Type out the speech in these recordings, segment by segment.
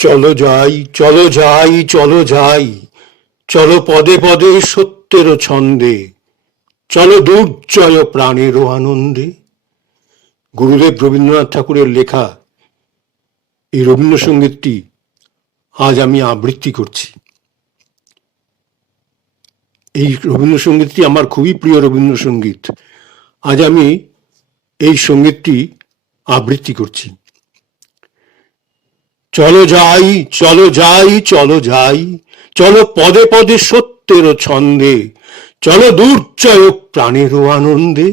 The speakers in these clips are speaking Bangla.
চলো যাই, চলো যাই, চলো যাই, চলো পদে পদে সত্যের ছন্দে, চলো দুর্জয় প্রাণেরও আনন্দে। গুরুদেব রবীন্দ্রনাথ ঠাকুরের লেখা এই রবীন্দ্রসঙ্গীতটি আজ আমি আবৃত্তি করছি। এই রবীন্দ্রসঙ্গীতটি আমার খুবই প্রিয় রবীন্দ্রসঙ্গীত। আজ আমি এই সঙ্গীতটি আবৃত্তি করছি। চলো যাই, চলো যাই, চলো যাই, চলো পদে পদে সত্যের ছন্দে, চলো দুর্জয় প্রাণেরও আনন্দে।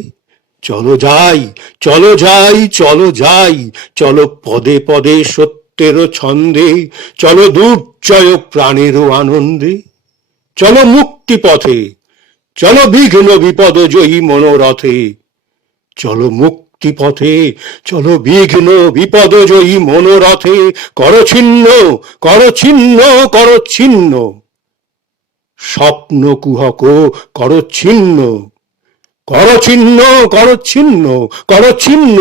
চলো যাই, চলো যাই, চলো যাই, চলো পদে পদে সত্যের ছন্দে, চলো দুর্জয় প্রাণেরও আনন্দে। চলো মুক্তি পথে, চলো বিঘ্ন বিপদ জয়ী মনোরথে, চলো মুক্তি পথে, চলো বিঘ্ন বিপদ জয়ী মনোরথে। করো ছিন্ন, করো ছিন্ন, করো ছিন্ন স্বপ্ন কুহক, করো ছিন্ন, করো ছিন্ন, করো ছিন্ন, করো ছিন্ন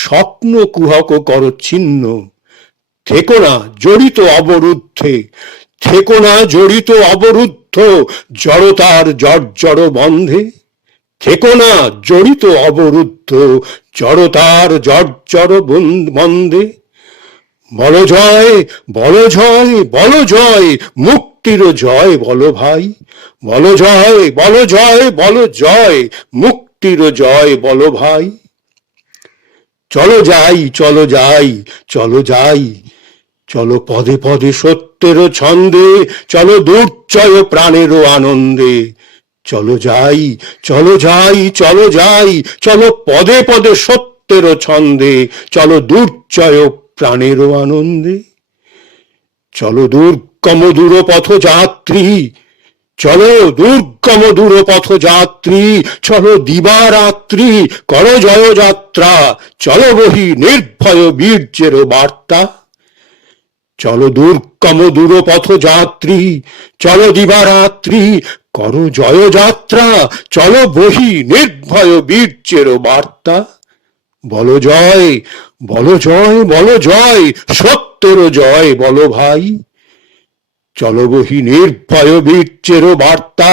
স্বপ্ন কুহক, করো ছিন্ন। থেকো না জড়িত অবরুদ্ধে, থেকো না জড়িত অবরুদ্ধ জড়তার জর্জর বন্ধে। থেকো না জড়িত অবরুদ্ধ জড়তার জর্জর বন্ধে। বলো জয়, বলো জয়, বলো জয়, মুক্তির জয় বলো ভাই। বলো জয়, বলো জয়, বলো জয়, মুক্তির জয় বলো ভাই। চলো যাই, চলো যাই, চলো যাই, চলো পদে পদে সত্যের ছন্দে, চলো দুর্জয় প্রাণেরও আনন্দে। চলো যাই, চলো যাই, চলো যাই, চলো পদে পদে সত্যের ছন্দে, চলো দুর্জয় প্রাণেরও আনন্দে। চলো দুর্গম দূরপথ যাত্রী, চলো দুর্গম দূরপথ যাত্রী, চলো দিবারাত্রি করো জয় যাত্রা, চলো বহি নির্ভয় বীর্যের বার্তা। চলো দুর্গম দূরপথ যাত্রী, চলো দিবারাত্রি করো জয় যাত্রা, চলো বহি নির্ভয় বীর্যের বার্তা। বলো জয়, বলো জয়, বলো জয়, সত্যের জয় বলো ভাই। চলো বহি নির্ভয় বীর্যের বার্তা,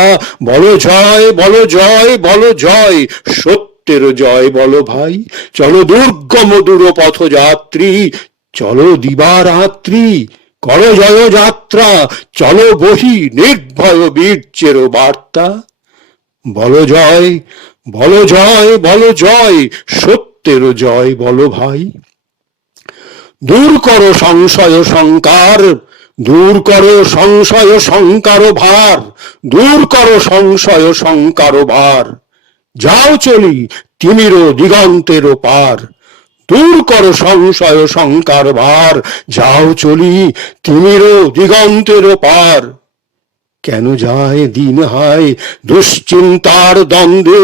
বলো জয়, বলো জয়, বলো জয়, সত্যের জয় বলো ভাই। চলো দুর্গম দূরপথ যাত্রী, চলো দিবারাত্রি করো জয় যাত্রা, চলো বহি নির্ভয় বীর্যের বার্তা। বলো জয়, বলো জয়, বলো জয়, সত্যের জয় বলো ভাই। দূর করো সংশয় শঙ্কার, দূর করো সংশয় শঙ্কার ভার, দূর করো সংশয় শঙ্কার ভার। যাও চলি তিমির দিগন্তের পার, দূর করো সংশয় শঙ্কার ভার, যাও চলি তিমির দিগন্তের পার। কেন যায় দিন হায় দুশ্চিন্তার দ্বন্দ্বে,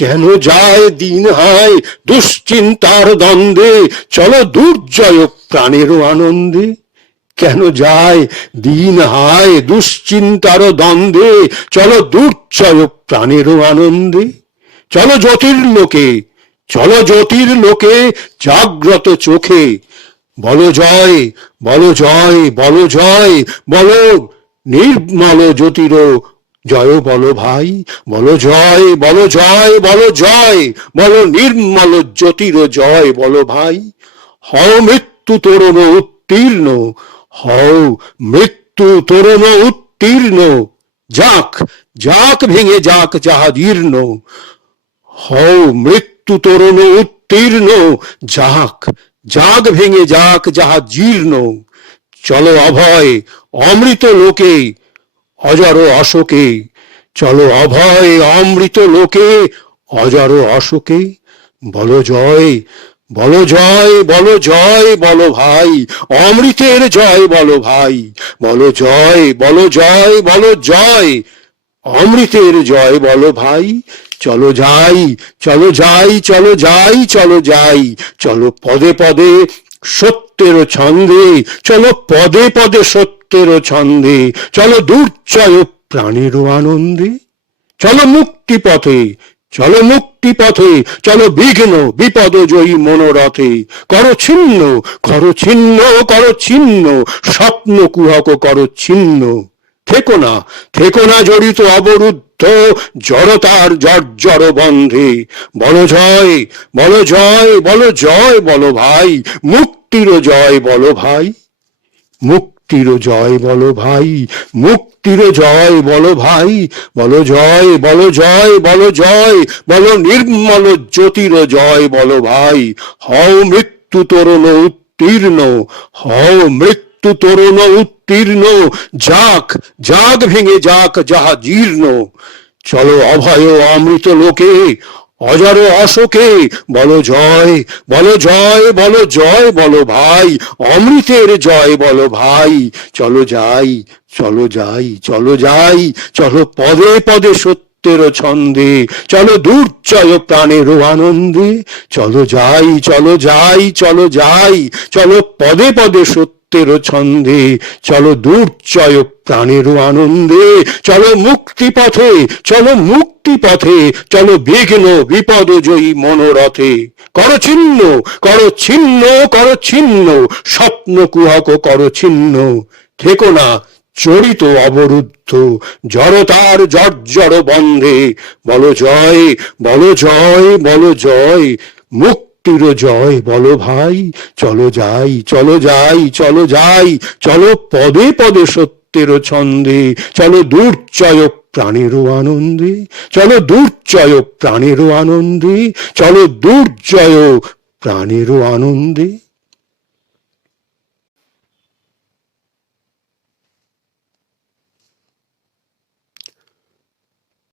কেন যায় দিন হায় দুশ্চিন্তার দ্বন্দ্বে, চলো দুর্জয় প্রাণেরও আনন্দে। কেন যায় দিন হায় দুশ্চিন্তার দ্বন্দ্বে, চলো দুর্জয় প্রাণেরও আনন্দে। চলো জ্যোতির্লোকে, চলো জ্যোতির্লোকে জাগ্রত চোখে, বলো জয়, বলো জয়, বলো জয়, বলো নির্মল জ্যোতির জয় বলো ভাই। বলো জয়, বলো জয়, বলো জয়, বলো নির্মল জ্যোতির জয় বলো ভাই। হও মৃত্যু তোরণ উত্তীর্ণ, হও মৃত্যু তোরণ উত্তীর্ণ, যাক যাক ভেঙে যাক যাহা জীর্ণ। হও মৃত্যু তোরণ উত্তীর্ণ, যাক যাক ভেঙে যাক যাহা জীর্ণ। চলো অভয় অমৃত লোকে, অজর অশোকে, চলো অভয় অমৃত লোকে, অজর অশোকে। বলো জয়, বলো জয়, বলো জয় বলো ভাই, অমৃতের জয় বলো ভাই। বলো জয়, বলো জয়, বলো জয়, অমৃতের জয় বলো ভাই। চলো যাই, চলো যাই, চলো যাই, চলো যাই, চলো পদে পদে সত্যের ছন্দে, চলো পদে পদে সত্যের ছন্দে, চলো দুর্জয় প্রাণেরও আনন্দে। চলো মুক্তি পথে, চলো মুক্তি পথে, চলো বিঘ্ন বিপদ জয়ী মনোরথে। করো ছিন্ন, করো ছিন্ন, করো ছিন্ন, স্বপ্ন কুহক করো ছিন্ন। থেকো না, থেকো না জড়িত অবরুদ্ধ জড়তার জর্জর বন্ধে। বলো জয়, বলো জয়, বলো জয়, বলো ভাই, মুক্তির জয় বলো ভাই। মুক্তির জয় বলো ভাই, মুক্তির জয় বলো ভাই। বলো জয়, বলো জয়, বলো জয়, বলো নির্মল জ্যোতির জয় বলো ভাই। হও মৃত্যু তরুণ উত্তীর্ণ, হও মৃত্যু তরুণ উত্তীর্ণ। যাক, যাক ভেঙে যাক যাহা জীর্ণ। চলো অভয় অমৃত লোকে, অজর অশোকে। বলো জয়, বলো জয়, বলো জয় বলো ভাই, অমৃতের জয় বলো ভাই। চলো যাই, চলো যাই, চলো যাই, চলো পদে পদে সত্যের ছন্দে, চলো দুর্জয় প্রাণের আনন্দে। চলো যাই, চলো যাই, চলো যাই, চলো পদে পদে সত্যের ছন্দে, চলো দুর্জয় প্রাণের আনন্দে। চলো মুক্তি পথে, চলো মুক্তি পথে, চলো বিঘ্ন বিপদ জয়ী মনোরথে। করো ছিন্ন, করো ছিন্ন, করো ছিন্ন, স্বপ্ন কুহক করো ছিন্ন। থেকো না চরিত অবরুদ্ধ জড়তার জর্জর বন্ধে। বলো জয়, বলো জয়, বলো জয়, মুক্তির জয় বলো ভাই। চলো যাই, চলো যাই, চলো যাই, চলো পদে পদে সত্যের ছন্দে, চলো দুর্জয় প্রাণের আনন্দে। চলো দুর্জয় প্রাণের আনন্দে, চলো দুর্জয় প্রাণের আনন্দে।